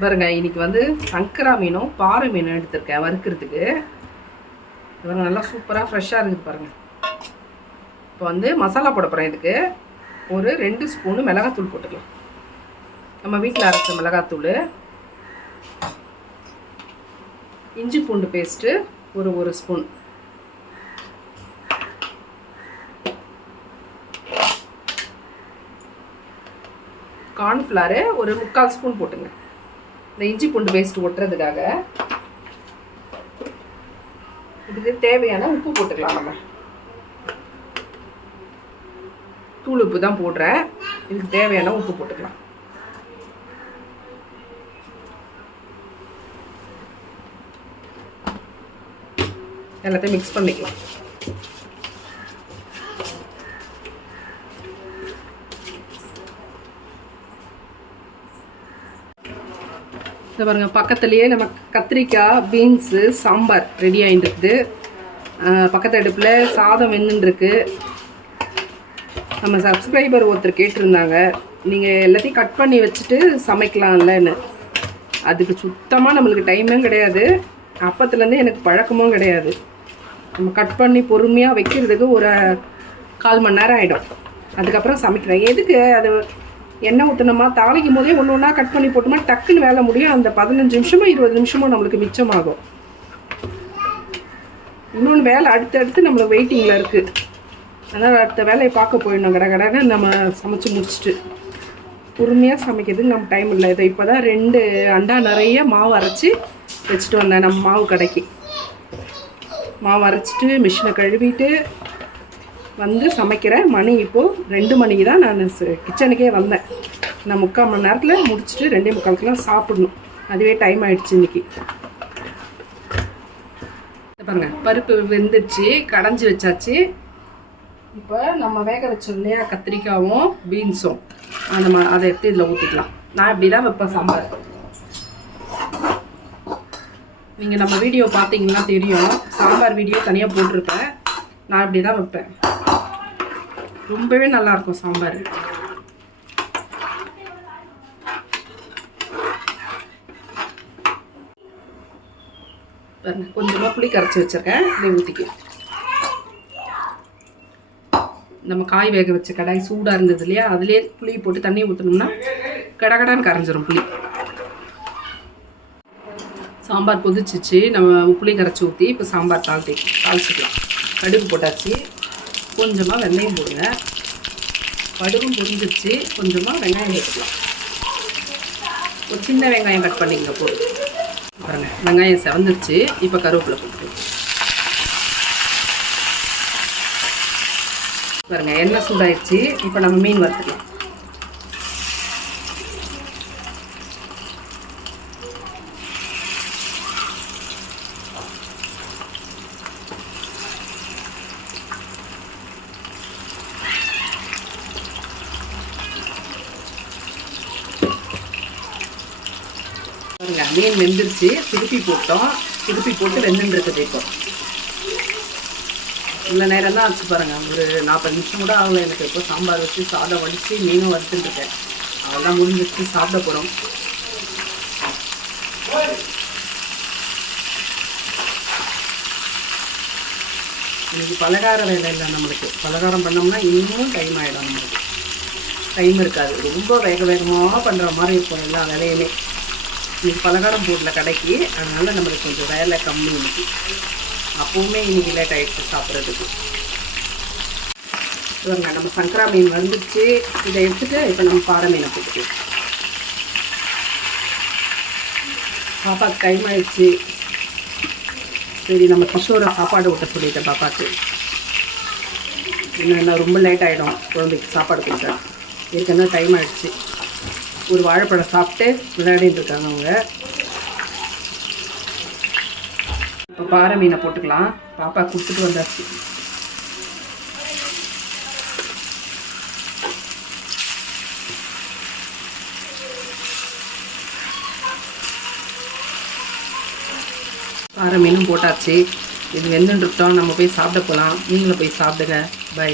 பாருங்க இன்னைக்கு வந்து சங்கரா மீனும் பாறை மீனும் எடுத்திருக்கேன் வறுக்கிறதுக்கு. பாருங்க நல்லா சூப்பராக ஃப்ரெஷ்ஷாக இருக்குது பாருங்கள் இப்போ வந்து மசாலா போட போகிறேன் இதுக்கு. ஒரு ரெண்டு ஸ்பூனு மிளகாத்தூள் போட்டுக்கலாம். நம்ம வீட்டில் அரைச்ச மிளகாத்தூள் இஞ்சி பூண்டு பேஸ்ட்டு ஒரு ஒரு ஸ்பூன் கார்ன்ஃப்ளாரு ஒரு முக்கால் ஸ்பூன் போட்டுங்க. இந்த இஞ்சி பூண்டு பேஸ்ட் ஒட்டுறதுக்காக இதுக்கு தேவையான உப்பு போட்டுக்கலாம் நம்ம. தூள் உப்பு தான் போடுறேன். இதுக்கு தேவையான உப்பு போட்டுக்கலாம். எல்லாத்தையும் மிக்ஸ் பண்ணிக்கலாம். இதை பாருங்க பக்கத்துலேயே நம்ம கத்திரிக்காய் பீன்ஸு சாம்பார் ரெடி ஆகிட்டுருக்குது பக்கத்து அடுப்பில் சாதம் வெந்துருக்கு நம்ம சப்ஸ்கிரைபர் ஒருத்தர் கேட்டிருந்தாங்க. நீங்கள் எல்லாத்தையும் கட் பண்ணி வச்சுட்டு சமைக்கலாம்லன்னு. அதுக்கு சுத்தமாக நம்மளுக்கு டைமும் கிடையாது. அப்பத்துலேருந்தே எனக்கு பழக்கமும் கிடையாது. நம்ம கட் பண்ணி பொறுமையாக வைக்கிறதுக்கு ஒரு கால் மணி நேரம் ஆகிடும் அதுக்கப்புறம் சமைக்கிறேன். எதுக்கு? அது எண்ணெய் ஊற்றினோமா தாளிக்கும் போதே ஒன்று ஒன்றா கட் பண்ணி போட்டோமா டக்குன்னு வேலை முடியும். அந்த பதினஞ்சு நிமிஷமோ இருபது நிமிஷமோ நம்மளுக்கு மிச்சமாகும். இன்னொன்று வேலை அடுத்தடுத்து நம்மளுக்கு வெயிட்டிங்கில் இருக்குது அதனால் அடுத்த வேலையை பார்க்க போயிடணும். கடை கடைன்னு நம்ம சமைச்சு முடிச்சுட்டு. பொறுமையாக சமைக்கிறதுக்கு நம்ம டைம் இல்லை. இதை இப்போ தான் ரெண்டு அண்டா நிறைய மாவு அரைச்சி வச்சுட்டு வந்தேன் நம்ம மாவு கடைக்கு. மாவு அரைச்சிட்டு மிஷினை கழுவிட்டு வந்து சமைக்கிறேன் மணி இப்போது ரெண்டு மணிக்கு தான் நான் கிச்சனுக்கே வந்தேன். நான் முக்கால் மணி நேரத்தில் முடிச்சுட்டு ரெண்டே முக்காலுக்குலாம் சாப்பிடணும். அதுவே டைம் ஆகிடுச்சு இன்றைக்கி பாருங்க பருப்பு வெந்துடுச்சு கடைஞ்சி வச்சாச்சு. இப்போ நம்ம வேக வச்சோம் இல்லையா கத்திரிக்காவும் பீன்ஸும் அந்த மா அதை எடுத்து இதில் ஊற்றிக்கலாம் நான் இப்படி தான் வைப்பேன் சாம்பார். நீங்கள் நம்ம வீடியோ பார்த்தீங்கன்னா தெரியும். சாம்பார் வீடியோ தனியாக போட்டிருப்பேன். நான் இப்படி தான் வைப்பேன். ரொம்பவே நல்லாயிருக்கும் சாம்பார். பாருங்க கொஞ்சமாக புளி கரைச்சி வச்சுருக்கேன். இதை ஊற்றிக்க நம்ம காய் வேக வச்ச கடாய் சூடாக இருந்தது இல்லையா? அதுலேயே புளி போட்டு தண்ணி ஊற்றினோம்னா கடகடான்னு கரைஞ்சிரும் புளி. சாம்பார் கொதிச்சிச்சு. நம்ம புளி கரைச்சி ஊற்றி இப்போ சாம்பார் தாழ்த்தி தாளிச்சிக்கலாம் கடுகு போட்டாச்சு. கொஞ்சமாக வெந்தயம் போடுங்க. கடுகும் பொரிஞ்சிச்சு கொஞ்சமாக வெங்காயம் போட்டுக்கலாம் ஒரு சின்ன வெங்காயம் கட் பண்ணிங்க போதும். பாருங்க வெங்காயம் செவந்துருச்சு. இப்போ கருவேப்பிலை போட்டுக்கலாம் பாருங்க எண்ணெய் சூடாயிடுச்சு இப்போ நம்ம மீன் வறுத்துக்கலாம். பாருங்க மீன் வெந்துருச்சு திருப்பி போட்டோம். திருப்பி போட்டு வெந்துட்டு இப்போ. இவ்வளோ நேரம் தான் ஆச்சு பாருங்க. ஒரு நாற்பது நிமிஷம் கூட ஆகல எனக்கு. இப்போ சாம்பார் வச்சு சாதம் வடித்து மீனும் வறுத்துட்டுருக்கேன் அதெல்லாம் முடிஞ்சிருச்சு. சாப்பிட போகிறோம் இன்னைக்கு பலகார வேலை இல்லை நம்மளுக்கு. பலகாரம் பண்ணோம்னா இன்னும் டைம் ஆகிடும் நம்மளுக்கு. டைம் இருக்காது. ரொம்ப வேக வேகமாக பண்ணுற மாதிரி இருக்கும் எல்லா வேலையுமே. இன்னைக்கு பலகாரம் போடல கடைக்கு. அதனால் நம்மளுக்கு கொஞ்சம் வேலை கம்மி இன்னைக்கு. அப்போவுமே இன்றைக்கி லேட் ஆகிடுச்சு சாப்பிட்றதுக்கு. இவங்க நம்ம சங்கரா மீன் வந்துச்சு இதை எடுத்துட்டு இப்போ நம்ம பாறை மீனை போட்டுக்கலாம். பாப்பாக்கு டைம் ஆயிடுச்சு. சரி நம்ம கிஷோரை சாப்பாடு ஊட்ட சொல்லிட்டேன் பாப்பாக்கு. இன்னும் என்ன ரொம்ப லேட் ஆகிடும் குழந்தைக்கு சாப்பாடு கொடுத்தேன் ஏற்கனவே டைம் ஆகிடுச்சு ஒரு வாழைப்பழம் சாப்பிட்டு விளையாடிட்டு இருக்காங்க அவங்க. இப்போ பாறை மீனை போட்டுக்கலாம். பாப்பா கொடுத்துட்டு வந்தாச்சு பாறை மீனும் போட்டாச்சு. இது வெந்துட்டுருக்கோம் நம்ம போய் சாப்பிட போகலாம் நீங்களும் போய் சாப்பிடுங்க. பை